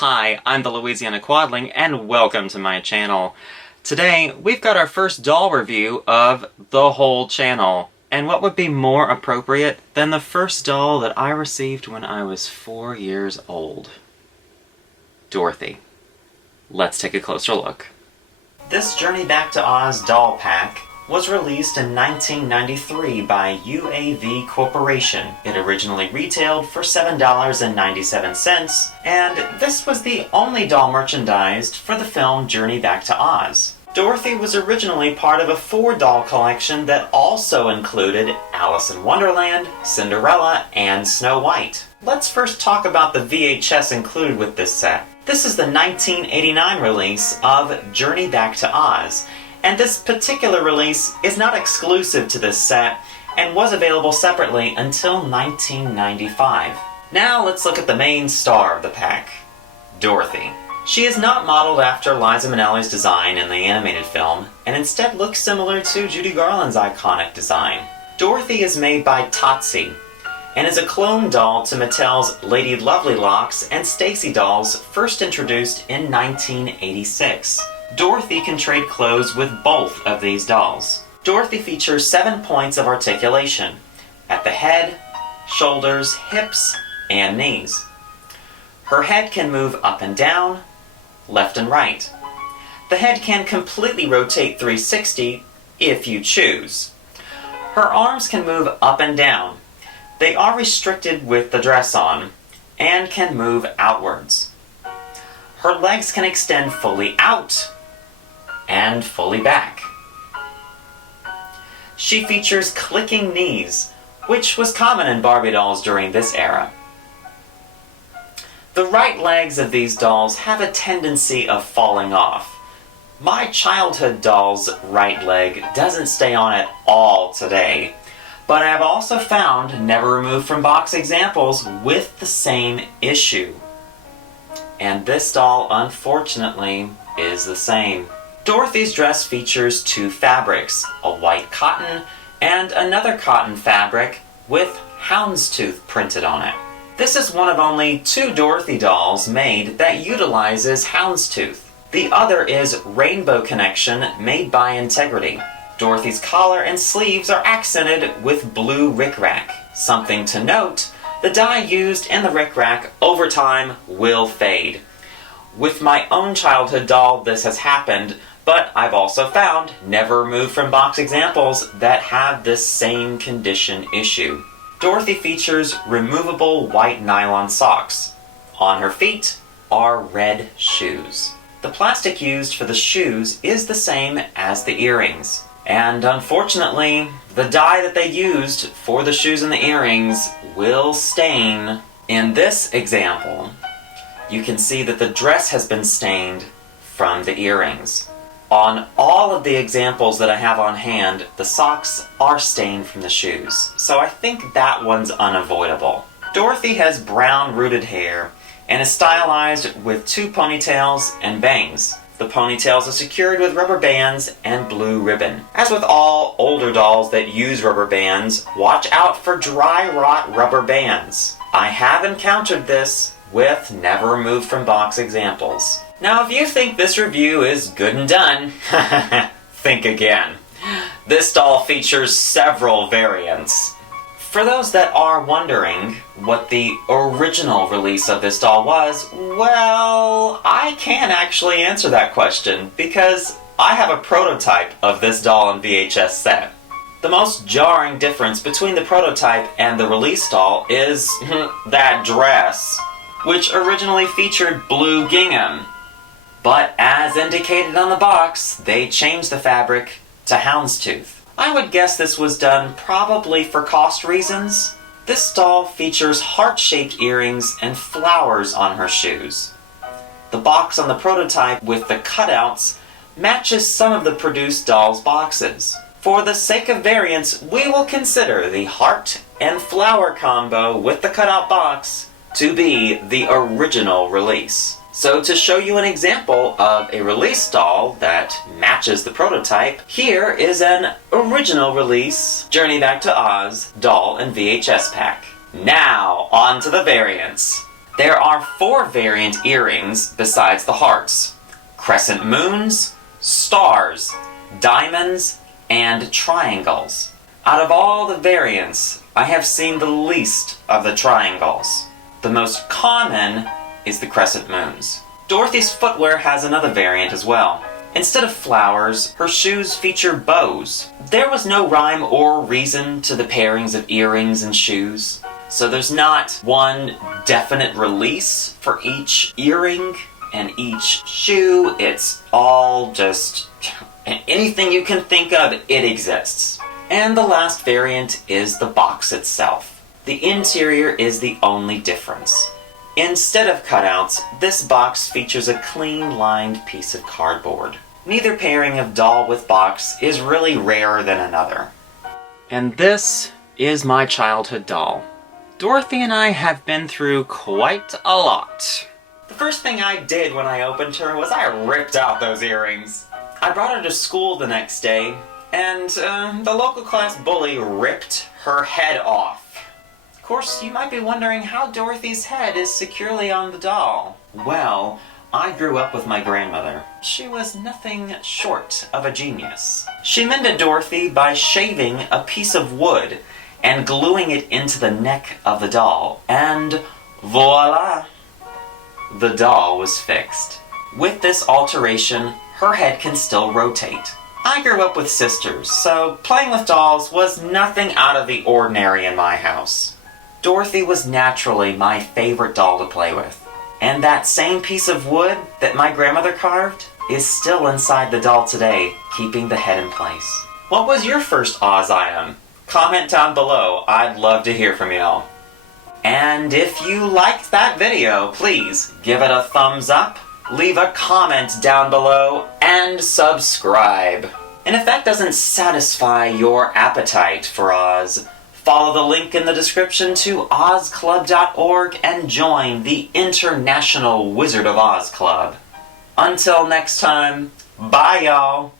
Hi, I'm the Louisiana Quadling, and welcome to my channel. Today, we've got our first doll review of the whole channel. And what would be more appropriate than the first doll that I received when I was 4 years old? Dorothy. Let's take a closer look. This Journey Back to Oz doll pack was released in 1993 by UAV Corporation. It originally retailed for $7.97, and this was the only doll merchandised for the film Journey Back to Oz. Dorothy was originally part of a 4-doll collection that also included Alice in Wonderland, Cinderella, and Snow White. Let's first talk about the VHS included with this set. This is the 1989 release of Journey Back to Oz, and this particular release is not exclusive to this set and was available separately until 1995. Now let's look at the main star of the pack, Dorothy. She is not modeled after Liza Minnelli's design in the animated film, and instead looks similar to Judy Garland's iconic design. Dorothy is made by Totsi, and is a clone doll to Mattel's Lady Lovelylocks and Stacy dolls first introduced in 1986. Dorothy can trade clothes with both of these dolls. Dorothy features 7 points of articulation at the head, shoulders, hips, and knees. Her head can move up and down, left and right. The head can completely rotate 360 if you choose. Her arms can move up and down. They are restricted with the dress on and can move outwards. Her legs can extend fully out and fully back. She features clicking knees, which was common in Barbie dolls during this era. The right legs of these dolls have a tendency of falling off. My childhood doll's right leg doesn't stay on at all today, but I've also found never removed from box examples with the same issue. And this doll, unfortunately, is the same. Dorothy's dress features 2 fabrics, a white cotton and another cotton fabric with houndstooth printed on it. This is one of only 2 Dorothy dolls made that utilizes houndstooth. The other is Rainbow Connection, made by Integrity. Dorothy's collar and sleeves are accented with blue rickrack. Something to note, the dye used in the rickrack over time will fade. With my own childhood doll, this has happened, but I've also found never removed from box examples that have this same condition issue. Dorothy features removable white nylon socks. On her feet are red shoes. The plastic used for the shoes is the same as the earrings. And unfortunately, the dye that they used for the shoes and the earrings will stain. In this example, you can see that the dress has been stained from the earrings. On all of the examples that I have on hand, the socks are stained from the shoes, so I think that one's unavoidable. Dorothy has brown rooted hair and is stylized with 2 ponytails and bangs. The ponytails are secured with rubber bands and blue ribbon. As with all older dolls that use rubber bands, watch out for dry rot rubber bands. I have encountered this with never removed from box examples. Now, if you think this review is good and done, think again. This doll features several variants. For those that are wondering what the original release of this doll was, well, I can actually answer that question because I have a prototype of this doll and VHS set. The most jarring difference between the prototype and the release doll is that dress, which originally featured blue gingham. But as indicated on the box, they changed the fabric to houndstooth. I would guess this was done probably for cost reasons. This doll features heart-shaped earrings and flowers on her shoes. The box on the prototype with the cutouts matches some of the produced dolls' boxes. For the sake of variance, we will consider the heart and flower combo with the cutout box to be the original release. So to show you an example of a release doll that matches the prototype, here is an original release Journey Back to Oz doll and VHS pack. Now, on to the variants. There are 4 variant earrings besides the hearts: crescent moons, stars, diamonds, and triangles. Out of all the variants, I have seen the least of the triangles. The most common is the crescent moons. Dorothy's footwear has another variant as well. Instead of flowers, her shoes feature bows. There was no rhyme or reason to the pairings of earrings and shoes, so there's not one definite release for each earring and each shoe. It's all just anything you can think of, it exists. And the last variant is the box itself. The interior is the only difference. Instead of cutouts, this box features a clean-lined piece of cardboard. Neither pairing of doll with box is really rarer than another. And this is my childhood doll. Dorothy and I have been through quite a lot. The first thing I did when I opened her was I ripped out those earrings. I brought her to school the next day, and the local class bully ripped her head off. Of course, you might be wondering how Dorothy's head is securely on the doll. Well, I grew up with my grandmother. She was nothing short of a genius. She mended Dorothy by shaving a piece of wood and gluing it into the neck of the doll, and voila! The doll was fixed. With this alteration, her head can still rotate. I grew up with sisters, so playing with dolls was nothing out of the ordinary in my house. Dorothy was naturally my favorite doll to play with. And that same piece of wood that my grandmother carved is still inside the doll today, keeping the head in place. What was your first Oz item? Comment down below, I'd love to hear from y'all. And if you liked that video, please give it a thumbs up, leave a comment down below, and subscribe. And if that doesn't satisfy your appetite for Oz, follow the link in the description to ozclub.org and join the International Wizard of Oz Club. Until next time, bye y'all!